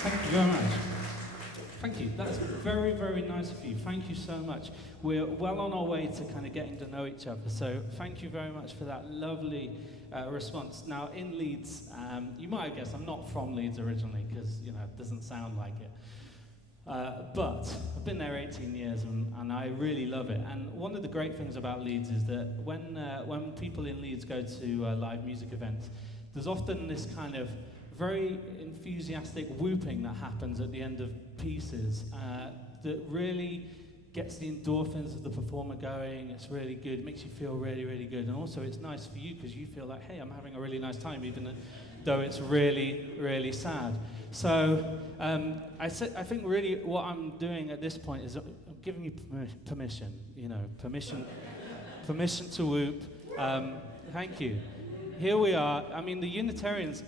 Thank you very much. Thank you. That's very, very nice of you. Thank you so much. We're well on our way to kind of getting to know each other. So thank you very much for that lovely response. Now, in Leeds, you might have guessed I'm not from Leeds originally because, you know, it doesn't sound like it. But I've been there 18 years and I really love it. And one of the great things about Leeds is that when people in Leeds go to live music events, there's often this kind of very enthusiastic whooping that happens at the end of pieces that really gets the endorphins of the performer going. It's really good, makes you feel really, really good. And also it's nice for you because you feel like, hey, I'm having a really nice time, even though it's really, really sad. So I think really what I'm doing at this point is I'm giving you permission, you know, permission to whoop. Thank you. Here we are. I mean, the Unitarians,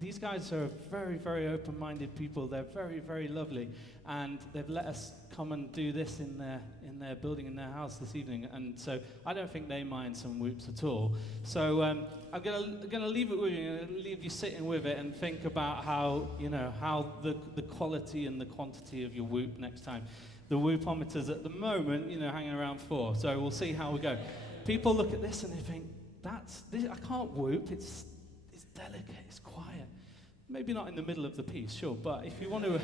these guys are very, very open-minded people. They're very, very lovely, and they've let us come and do this in their building, in their house this evening. And so I don't think they mind some whoops at all. So I'm gonna leave it with you, and leave you sitting with it, and think about how the quality and the quantity of your whoop next time. The whoopometer's at the moment, hanging around 4. So we'll see how we go. People look at this and they think, I can't whoop. It's delicate. It's quiet. Maybe not in the middle of the piece, sure, but if you want to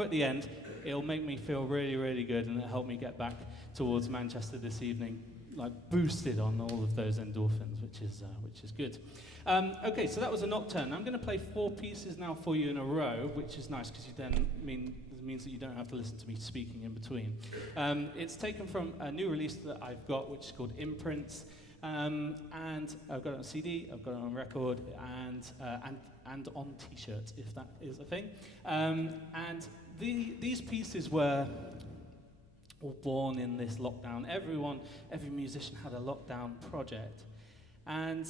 at the end, it'll make me feel really, really good, and it'll help me get back towards Manchester this evening, like boosted on all of those endorphins, which is good. Okay, so that was a nocturne. I'm going to play 4 pieces now for you in a row, which is nice because it means that you don't have to listen to me speaking in between. It's taken from a new release that I've got, which is called Imprints. And I've got it on CD, I've got it on record, and on T-shirt, if that is a thing. And these pieces were all born in this lockdown. Every musician had a lockdown project. And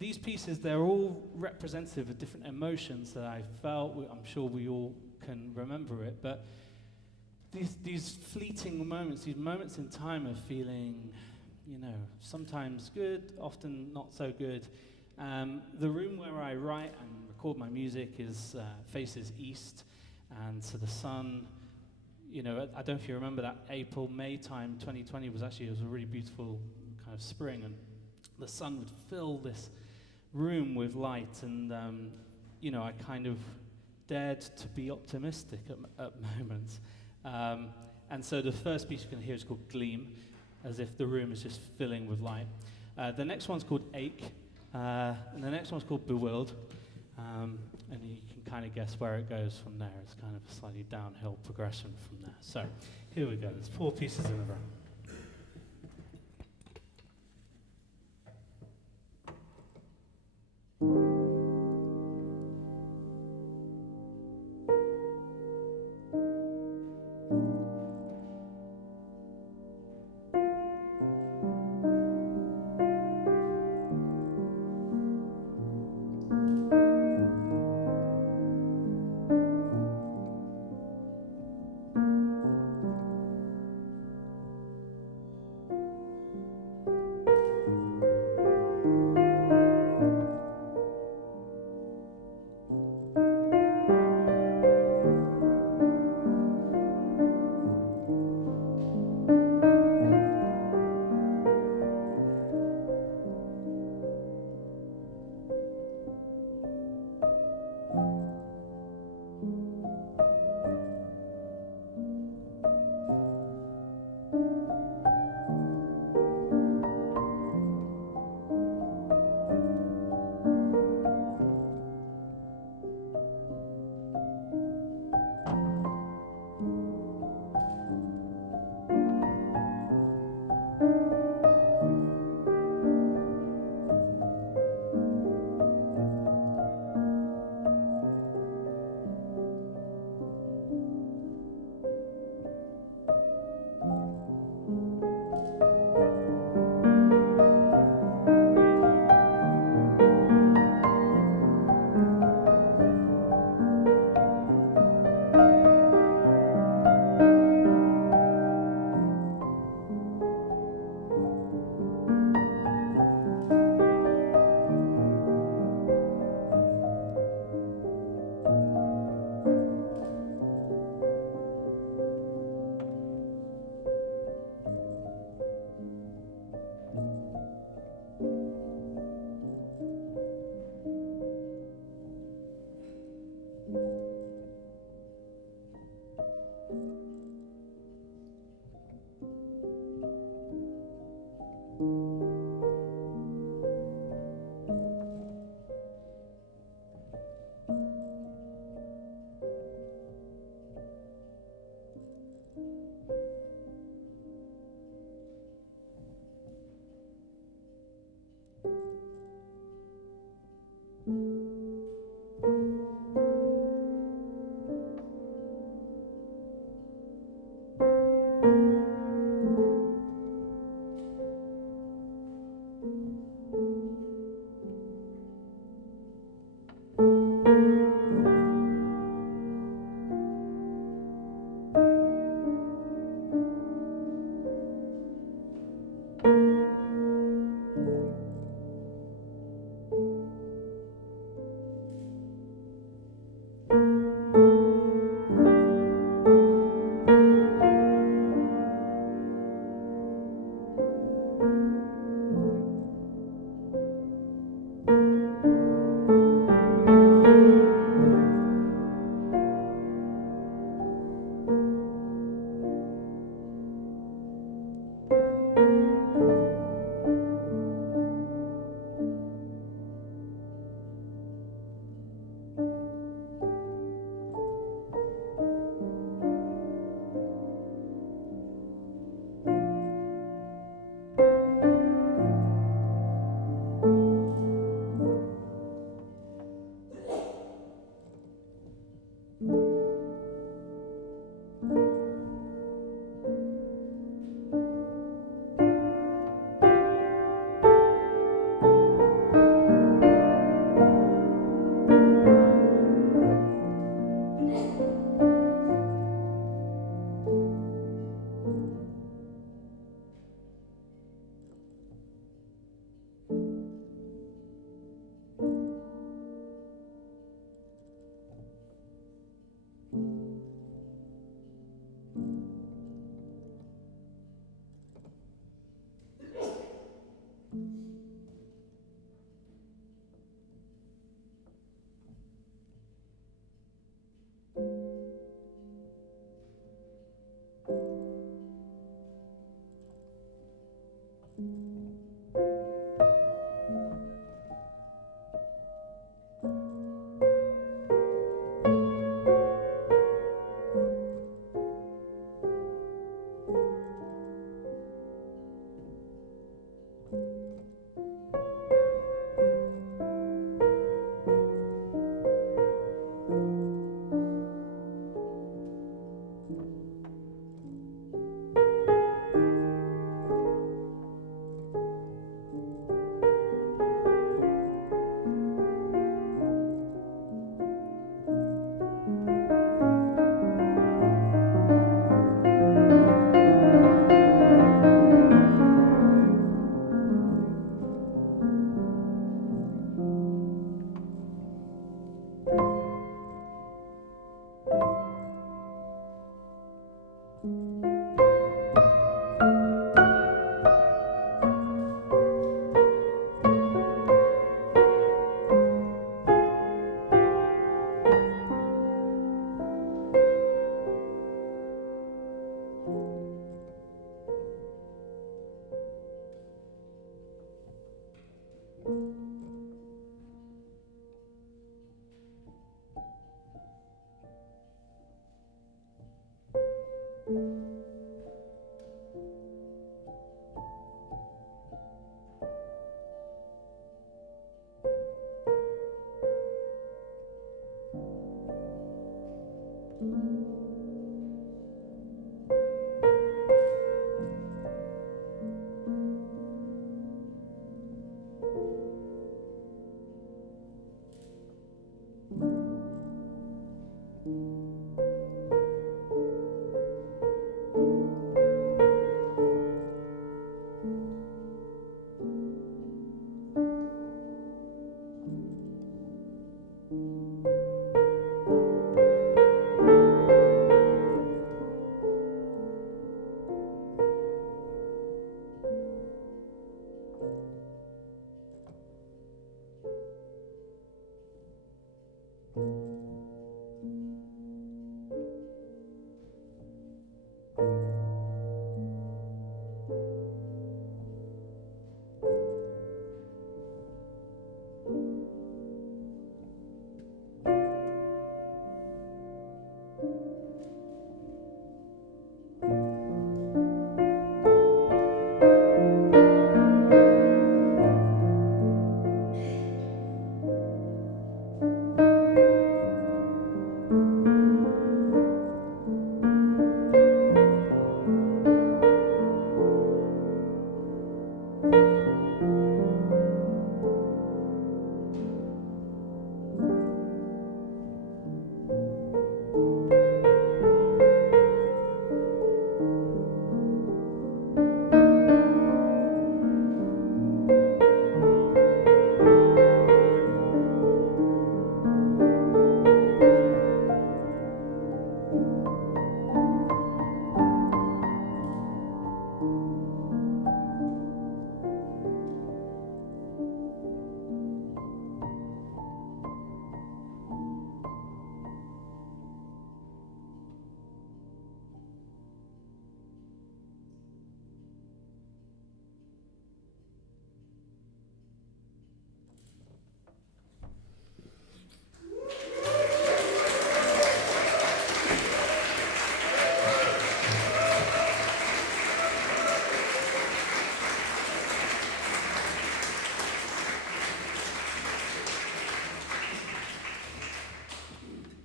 these pieces, they're all representative of different emotions that I felt. I'm sure we all can remember it, but these fleeting moments, these moments in time of feeling, sometimes good, often not so good. The room where I write and record my music faces east, and so the sun, I don't know if you remember that May time 2020 was a really beautiful kind of spring, and the sun would fill this room with light, and I kind of dared to be optimistic at moments. And so the first piece you're going to hear is called Gleam, as if the room is just filling with light. The next one's called Ache, and the next one's called Bewildered, and you can kind of guess where it goes from there. It's kind of a slightly downhill progression from there. So here we go. There's 4 pieces in a row.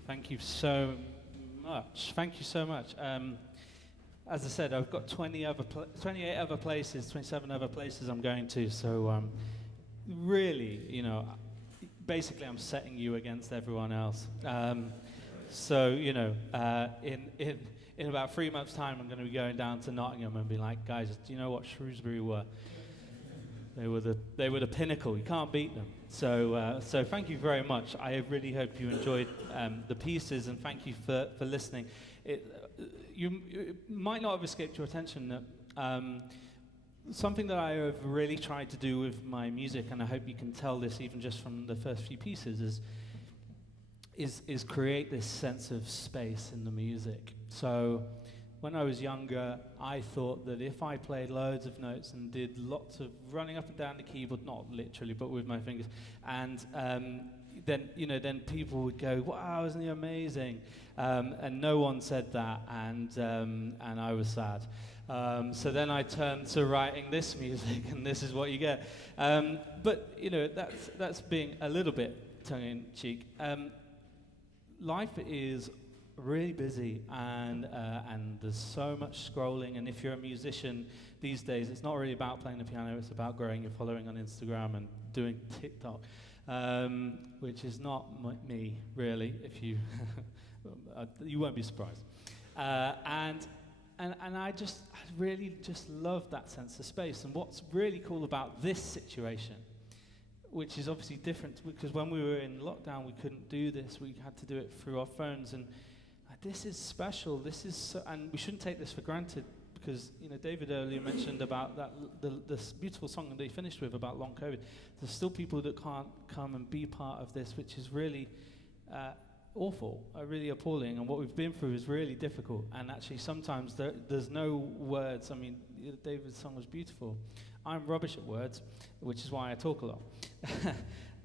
Thank you so much. Thank you so much. As I said, I've got 28 other places, 27 other places I'm going to. So really, you know, basically I'm setting you against everyone else. So, you know, in about 3 months' time, I'm going to be going down to Nottingham and be like, guys, do you know what Shrewsbury were? They were the pinnacle. You can't beat them. So thank you very much. I really hope you enjoyed the pieces, and thank you for listening. it might not have escaped your attention that something that I have really tried to do with my music, and I hope you can tell this even just from the first few pieces, is create this sense of space in the music. So when I was younger, I thought that if I played loads of notes and did lots of running up and down the keyboard, not literally, but with my fingers, and then people would go, "Wow, isn't he amazing?" And no one said that, and I was sad. So then I turned to writing this music, and this is what you get. But that's being a little bit tongue-in-cheek. Life is really busy, and there's so much scrolling. And if you're a musician these days, it's not really about playing the piano; it's about growing your following on Instagram and doing TikTok, which is not me really. If you you won't be surprised. And I really just love that sense of space. And what's really cool about this situation, which is obviously different, because when we were in lockdown, we couldn't do this. We had to do it through our phones, and this is special. This is and we shouldn't take this for granted, because David earlier mentioned about this beautiful song that he finished with about long COVID. There's still people that can't come and be part of this, which is really awful, really appalling, and what we've been through is really difficult. And actually, sometimes there's no words. I mean, David's song was beautiful. I'm rubbish at words, which is why I talk a lot.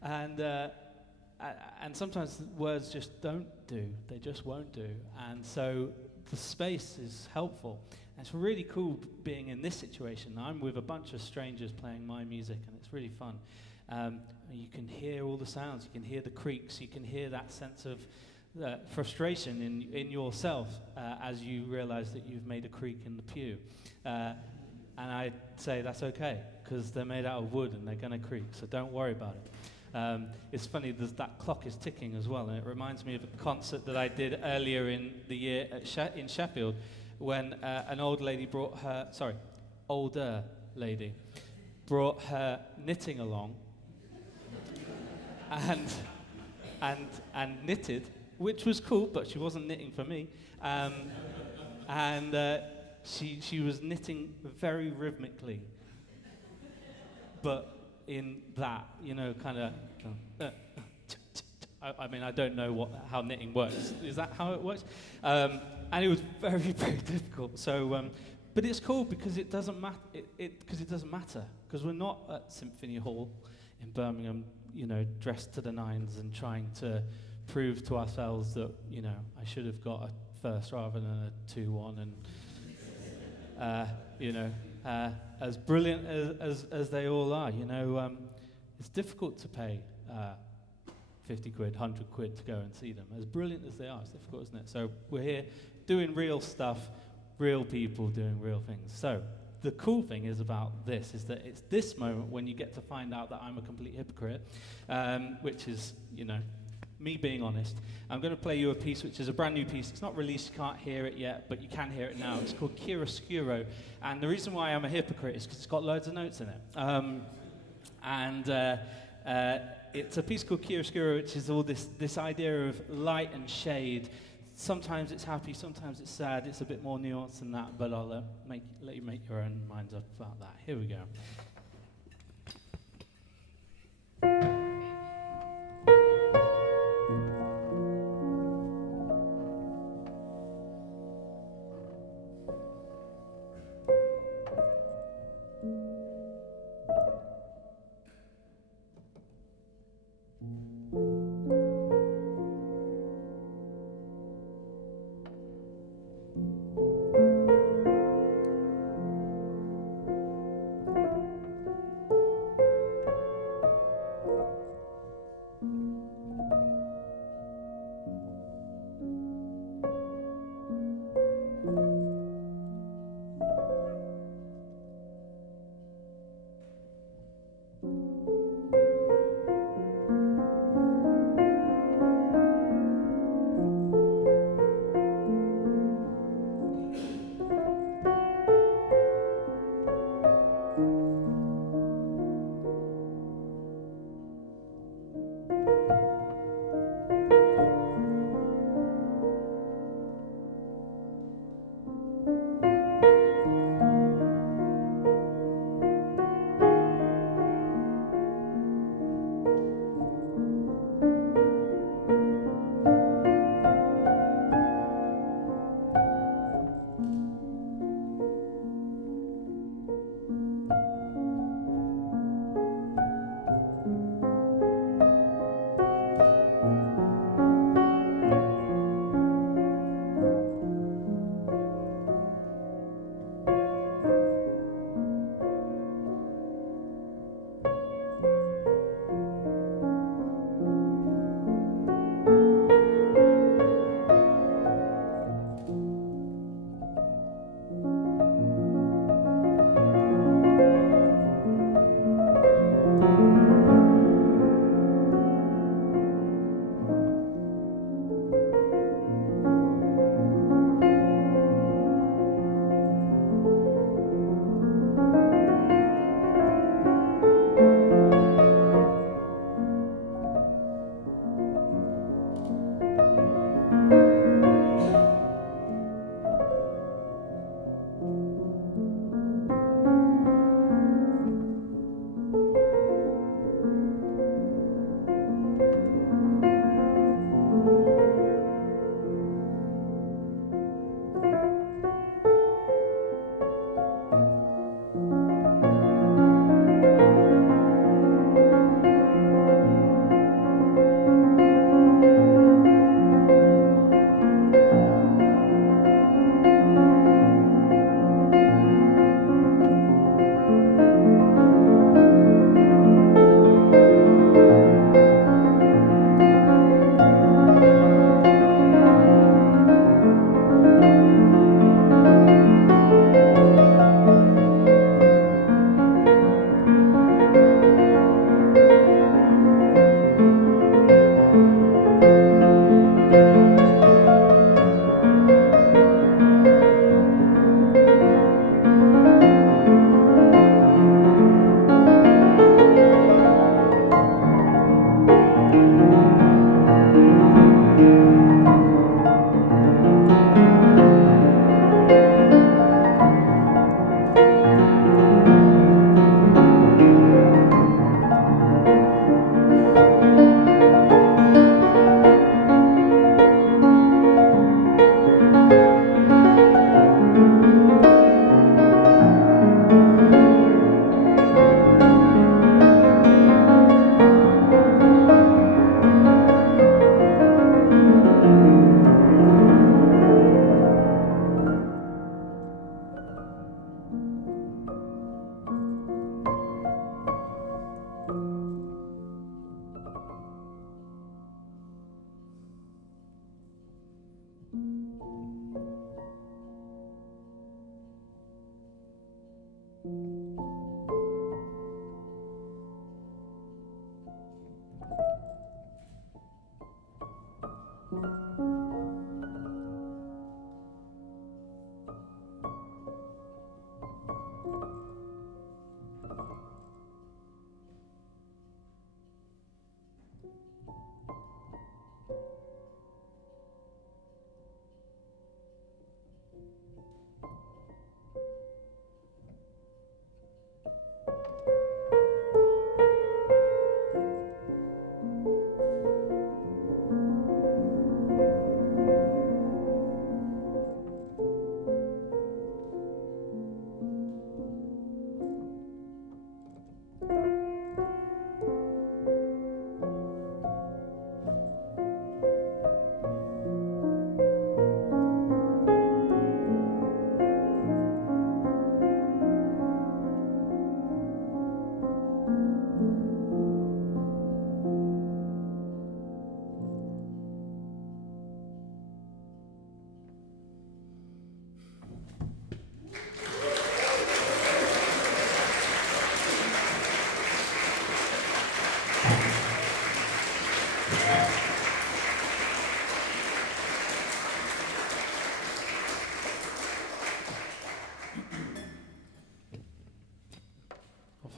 And sometimes words just don't do. They just won't do. And so the space is helpful. And it's really cool being in this situation. I'm with a bunch of strangers playing my music, and it's really fun. You can hear all the sounds. You can hear the creaks. You can hear that sense of frustration in yourself as you realize that you've made a creak in the pew. And I say that's okay, because they're made out of wood and they're going to creak, so don't worry about it. It's funny, that clock is ticking as well, and it reminds me of a concert that I did earlier in the year in Sheffield, when an older lady brought her knitting along, and knitted, which was cool, but she wasn't knitting for me. She was knitting very rhythmically, but in that, kind of. I mean, I don't know how knitting works. Is that how it works? And it was very, very difficult. So, but it's cool because it doesn't matter. Because it doesn't matter. Because we're not at Symphony Hall in Birmingham, dressed to the nines and trying to prove to ourselves that I should have got a first rather than a 2-1, and as brilliant as they all are, it's difficult to pay 50 quid, 100 quid to go and see them. As brilliant as they are, it's difficult, isn't it? So we're here doing real stuff, real people doing real things. So the cool thing is about this is that it's this moment when you get to find out that I'm a complete hypocrite, which is, me being honest. I'm going to play you a piece which is a brand new piece. It's not released, you can't hear it yet, but you can hear it now. It's called Chiaroscuro, and the reason why I'm a hypocrite is because it's got loads of notes in it. It's a piece called Chiaroscuro, which is all this idea of light and shade. Sometimes it's happy, sometimes it's sad. It's a bit more nuanced than that, but I'll let you make your own minds up about that. Here we go.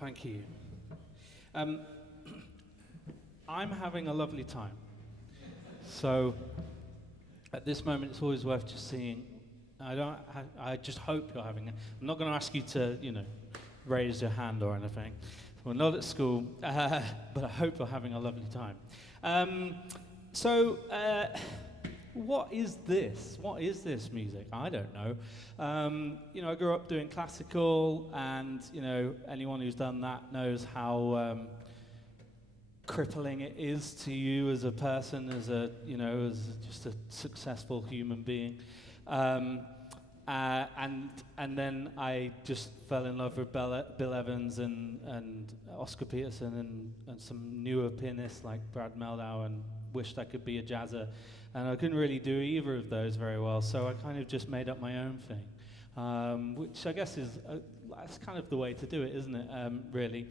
Thank you. I'm having a lovely time. So at this moment, it's always worth just seeing I just hope you're having. I'm not going to ask you to, raise your hand or anything. We're not at school, but I hope you're having a lovely time. What is this? What is this music? I don't know. I grew up doing classical, and anyone who's done that knows how crippling it is to you as a person, as just a successful human being. And then I just fell in love with Bill Evans and Oscar Peterson and some newer pianists like Brad Meldau, and wished I could be a jazzer. And I couldn't really do either of those very well, so I kind of just made up my own thing, which I guess is that's kind of the way to do it, isn't it, really?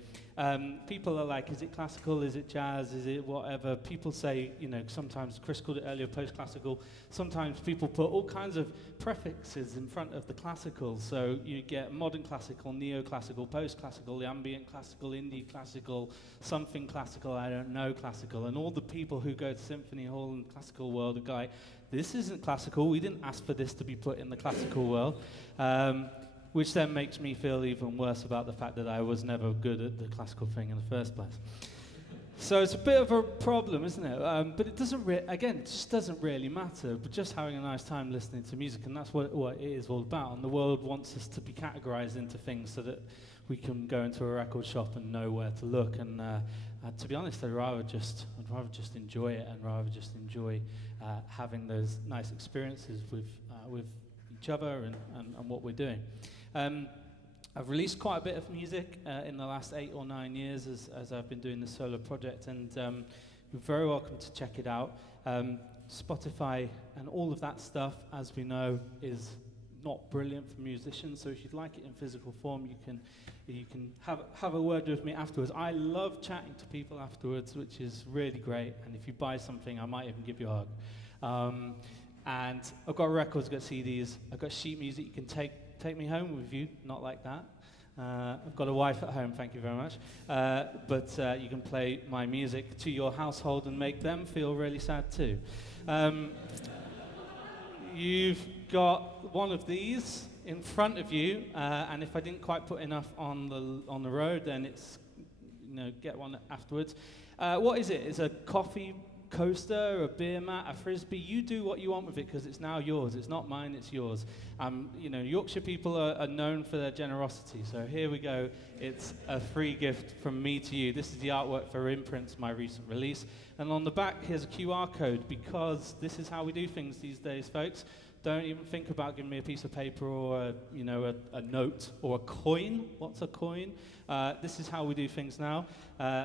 People are like, is it classical, is it jazz, is it whatever? People say, sometimes Chris called it earlier post-classical. Sometimes people put all kinds of prefixes in front of the classical. So you get modern classical, neo-classical, post-classical, ambient classical, indie classical, something classical, I don't know classical. And all the people who go to symphony hall and classical world are going, this isn't classical, we didn't ask for this to be put in the classical world. Which then makes me feel even worse about the fact that I was never good at the classical thing in the first place. So it's a bit of a problem, isn't it? But it doesn't it just doesn't really matter, but just having a nice time listening to music, and that's what it is all about. And the world wants us to be categorized into things so that we can go into a record shop and know where to look. And to be honest, I'd rather just enjoy it, and rather just enjoy having those nice experiences with each other and what we're doing. I've released quite a bit of music in the last 8 or 9 years as I've been doing this solo project, and you're very welcome to check it out. Spotify and all of that stuff, as we know, is not brilliant for musicians, so if you'd like it in physical form, you can have a word with me afterwards. I love chatting to people afterwards, which is really great, and if you buy something, I might even give you a hug. And I've got records, I've got CDs, I've got sheet music you can take me home with you, not like that. I've got a wife at home, thank you very much. But you can play my music to your household and make them feel really sad too. You've got one of these in front of you, and if I didn't quite put enough on the road, then it's, get one afterwards. What is it? It's a coffee coaster, a beer mat, a frisbee. You do what you want with it because it's now yours. It's not mine, it's yours. Yorkshire people are known for their generosity, so here we go. It's a free gift from me to you. This is the artwork for Imprints, my recent release. And on the back, here's a QR code, because this is how we do things these days, folks. Don't even think about giving me a piece of paper or a note or a coin. What's a coin? This is how we do things now.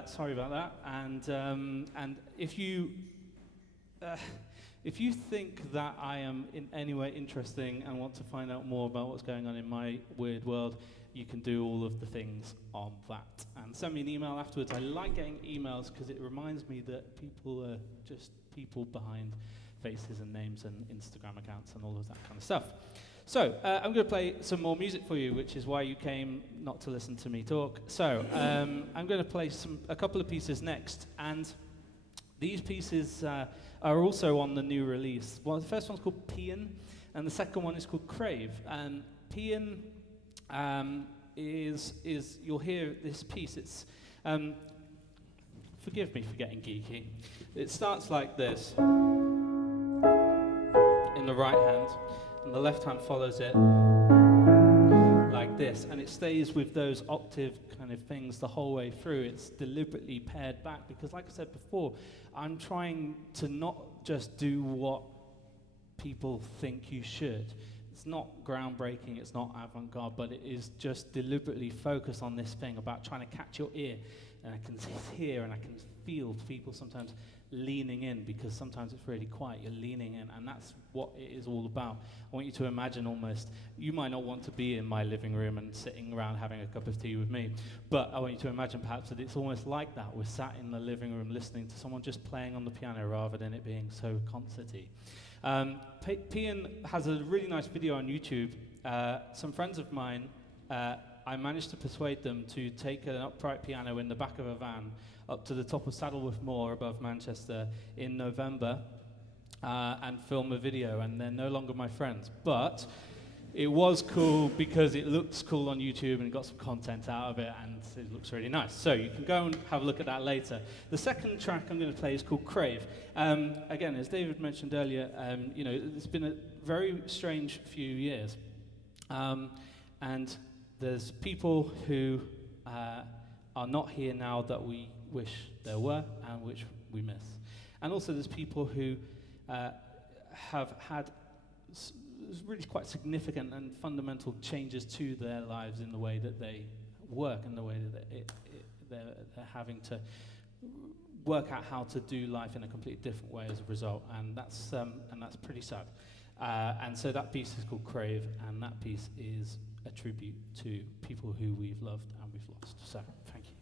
Sorry about that. And if you think that I am in any way interesting and want to find out more about what's going on in my weird world, you can do all of the things on that. And send me an email afterwards. I like getting emails because it reminds me that people are just people behind faces and names and Instagram accounts and all of that kind of stuff. So, I'm going to play some more music for you, which is why you came not to listen to me talk. So, I'm going to play a couple of pieces next, and these pieces are also on the new release. Well, the first one's called Peon, and the second one is called Crave. And Peon is you'll hear this piece. It's forgive me for getting geeky. It starts like this in the right hand, and the left hand follows it like this, and it stays with those octave kind of things the whole way through. It's deliberately pared back because, like I said before, I'm trying to not just do what people think you should. It's not groundbreaking, it's not avant-garde, but it is just deliberately focused on this thing about trying to catch your ear. And I can hear and I can feel people sometimes leaning in, because sometimes it's really quiet, you're leaning in, and that's what it is all about. I want you to imagine almost, you might not want to be in my living room and sitting around having a cup of tea with me, but I want you to imagine perhaps that it's almost like that. We're sat in the living room listening to someone just playing on the piano rather than it being so concerty. Peon has a really nice video on YouTube. Some friends of mine, I managed to persuade them to take an upright piano in the back of a van up to the top of Saddleworth Moor above Manchester in November and film a video, and they're no longer my friends. But it was cool because it looks cool on YouTube and it got some content out of it, and it looks really nice. So you can go and have a look at that later. The second track I'm going to play is called Crave. Again, as David mentioned earlier, it's been a very strange few years. And there's people who are not here now that we wish there were and which we miss. And also there's people who have had really quite significant and fundamental changes to their lives in the way that they work and the way that they're having to work out how to do life in a completely different way as a result, and that's pretty sad. And so that piece is called Crave, and that piece is a tribute to people who we've loved and we've lost. So thank you.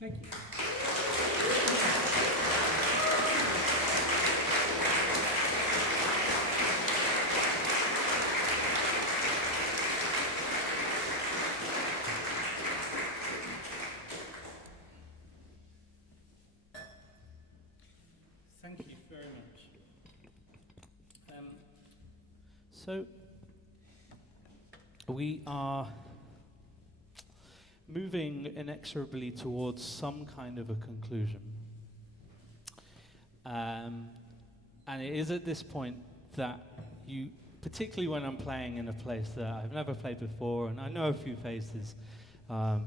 Thank you. Thank you very much. So, we are moving inexorably towards some kind of a conclusion. And it is at this point that you, particularly when I'm playing in a place that I've never played before, and I know a few faces, but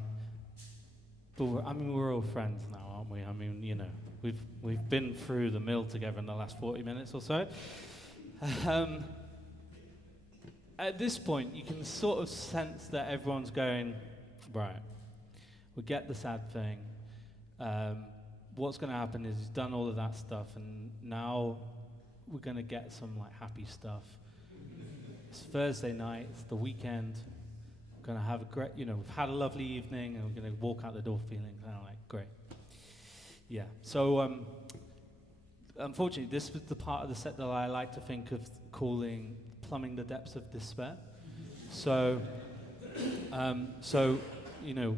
we're all friends now, aren't we? I mean, you know, we've been through the mill together in the last 40 minutes or so. At this point, you can sort of sense that everyone's going, right, we get the sad thing. What's going to happen is he's done all of that stuff, and now we're going to get some like happy stuff. It's Thursday night, it's the weekend. We're going to have a great, you know, we've had a lovely evening, and we're going to walk out the door feeling kind of like great. Yeah. So, unfortunately, this was the part of the set that I like to think of calling plumbing the depths of despair. So, you know,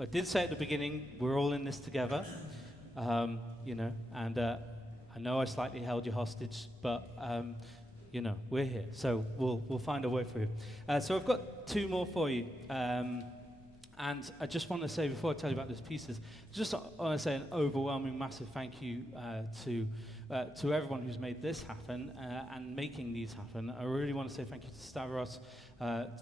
I did say at the beginning, we're all in this together, you know, and I know I slightly held you hostage, but, you know, we're here, so we'll find a way through. So I've got two more for you, and I just want to say, before I tell you about these pieces, just want to say an overwhelming, massive thank you to everyone who's made this happen and making these happen. I really want to say thank you to Stavros.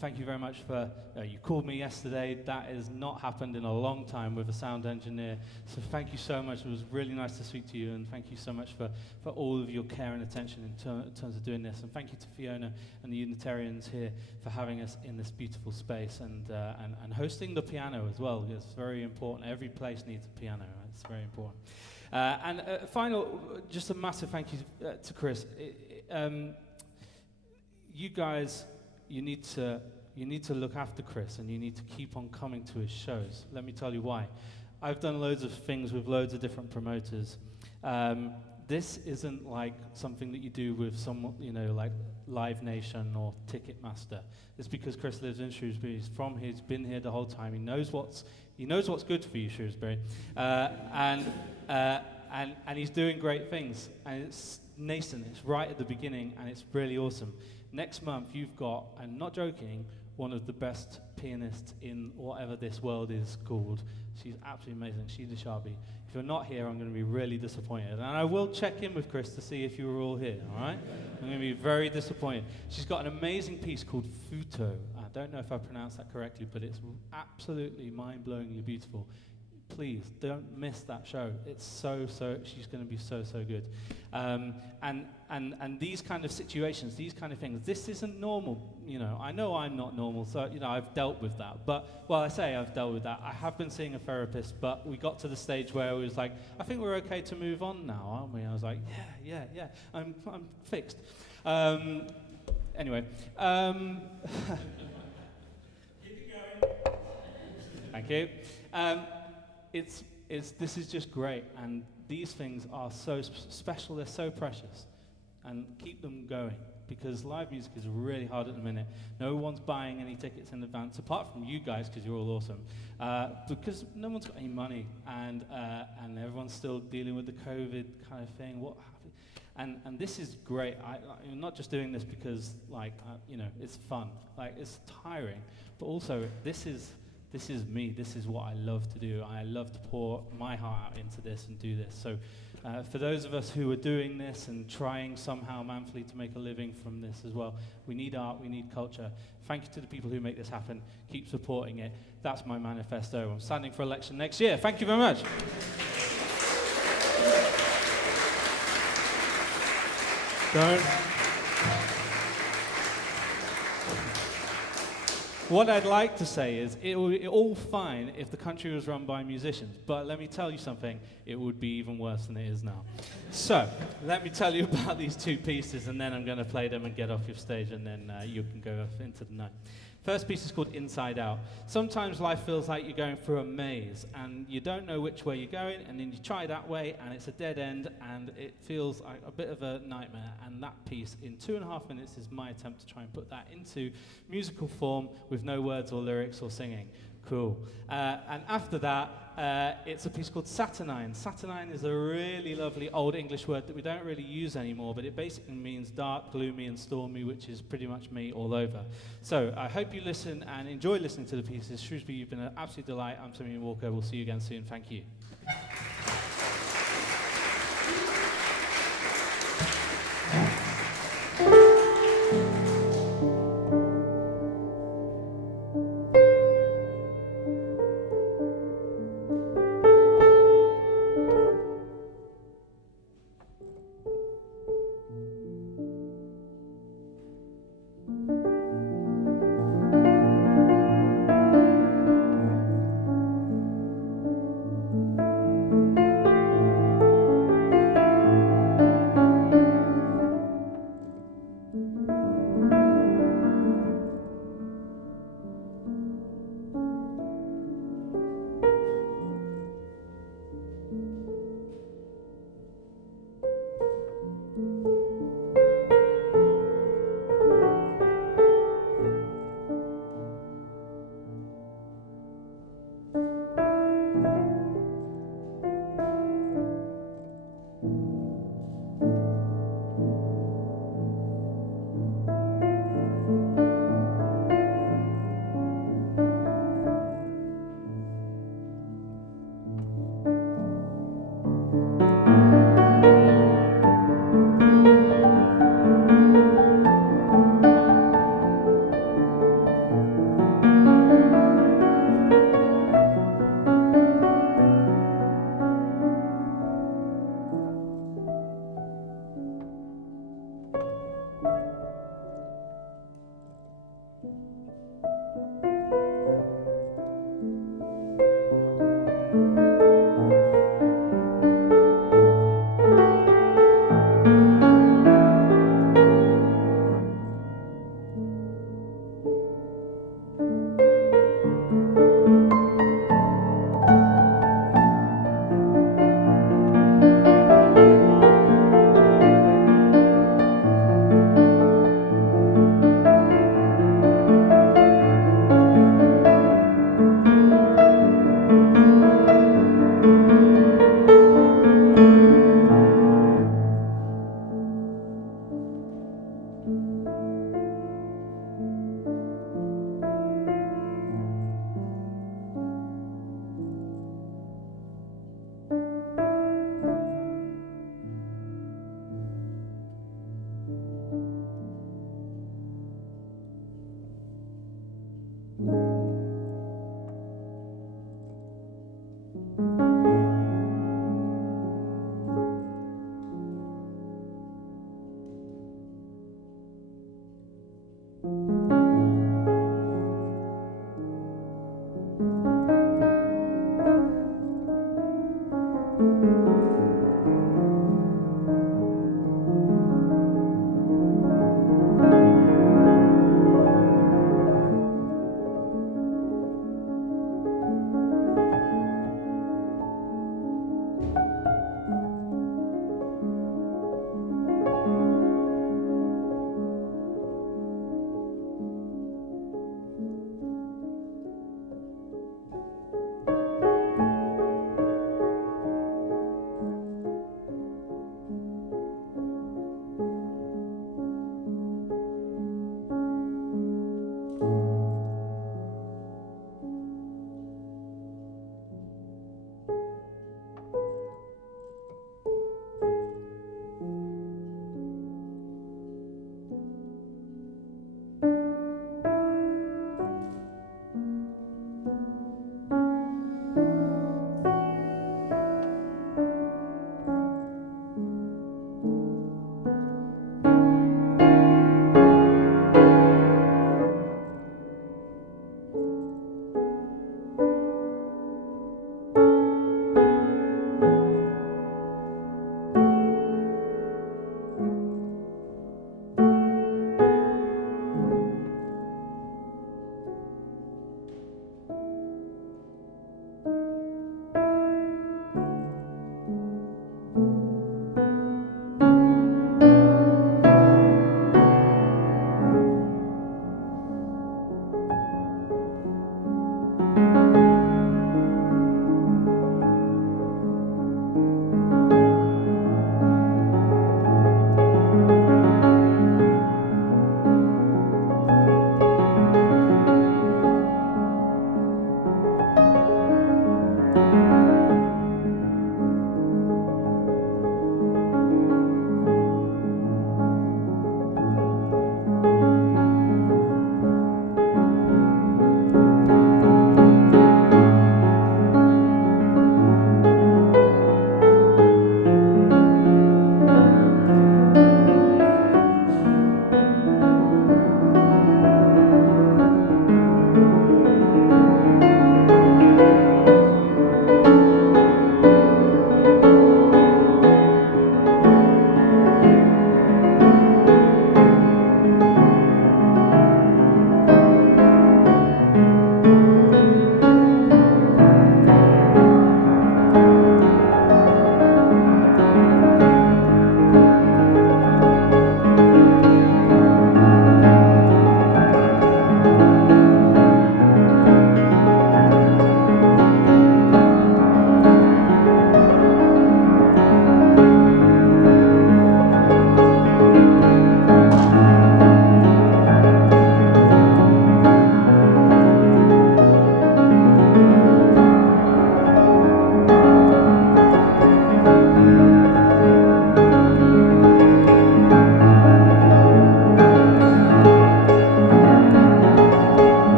Thank you very much for, you called me yesterday. That has not happened in a long time with a sound engineer. So thank you so much. It was really nice to speak to you, and thank you so much for all of your care and attention in terms of doing this. And thank you to Fiona and the Unitarians here for having us in this beautiful space and hosting the piano as well. It's very important. Every place needs a piano. It's very important. And final, just a massive thank you to Chris. You guys, you need to look after Chris, and you need to keep on coming to his shows. Let me tell you why. I've done loads of things with loads of different promoters. This isn't like something that you do with someone, you know, like Live Nation or Ticketmaster. It's because Chris lives in Shrewsbury. He's from here. He's been here the whole time. He knows what's good for you, Shrewsbury, and he's doing great things. And it's nascent. It's right at the beginning, and it's really awesome. Next month, you've got, I'm not joking, one of the best pianists in whatever this world is called. She's absolutely amazing. Sheila Sharby. If you're not here, I'm going to be really disappointed. And I will check in with Chris to see if you were all here, all right? I'm going to be very disappointed. She's got an amazing piece called Futo. I don't know if I pronounced that correctly, but it's absolutely mind-blowingly beautiful. Please, don't miss that show. It's she's going to be so good. And these kind of situations, these kind of things, this isn't normal. You know I'm not normal, so, you know, I've dealt with that. But, well, I say I've dealt with that. I have been seeing a therapist, but we got to the stage where it was like, I think we're okay to move on now, aren't we? I was like, yeah, I'm fixed. Anyway. Keep it going. Thank you. This is just great, and these things are so special, they're so precious, and keep them going, because live music is really hard at the minute. No one's buying any tickets in advance, apart from you guys, because you're all awesome, because no one's got any money, and everyone's still dealing with the COVID kind of thing. What happened? And this is great. I'm not just doing this because, like, you know, it's fun. Like, it's tiring, but also this is me. This is what I love to do. I love to pour my heart out into this and do this. So for those of us who are doing this and trying somehow manfully to make a living from this as well, we need art, we need culture. Thank you to the people who make this happen. Keep supporting it. That's my manifesto. I'm standing for election next year. Thank you very much. What I'd like to say is it would be all fine if the country was run by musicians, but let me tell you something, it would be even worse than it is now. So, let me tell you about these two pieces, and then I'm going to play them and get off your stage, and then you can go off into the night. First piece is called Inside Out. Sometimes life feels like you're going through a maze, and you don't know which way you're going, and then you try that way, and it's a dead end, and it feels like a bit of a nightmare. And that piece, in 2.5 minutes, is my attempt to try and put that into musical form with no words or lyrics or singing. Cool. And after that, it's a piece called Saturnine. Saturnine is a really lovely old English word that we don't really use anymore, but it basically means dark, gloomy, and stormy, which is pretty much me all over. So I hope you listen and enjoy listening to the pieces. Shrewsbury, you've been an absolute delight. I'm Simeon Walker. We'll see you again soon. Thank you.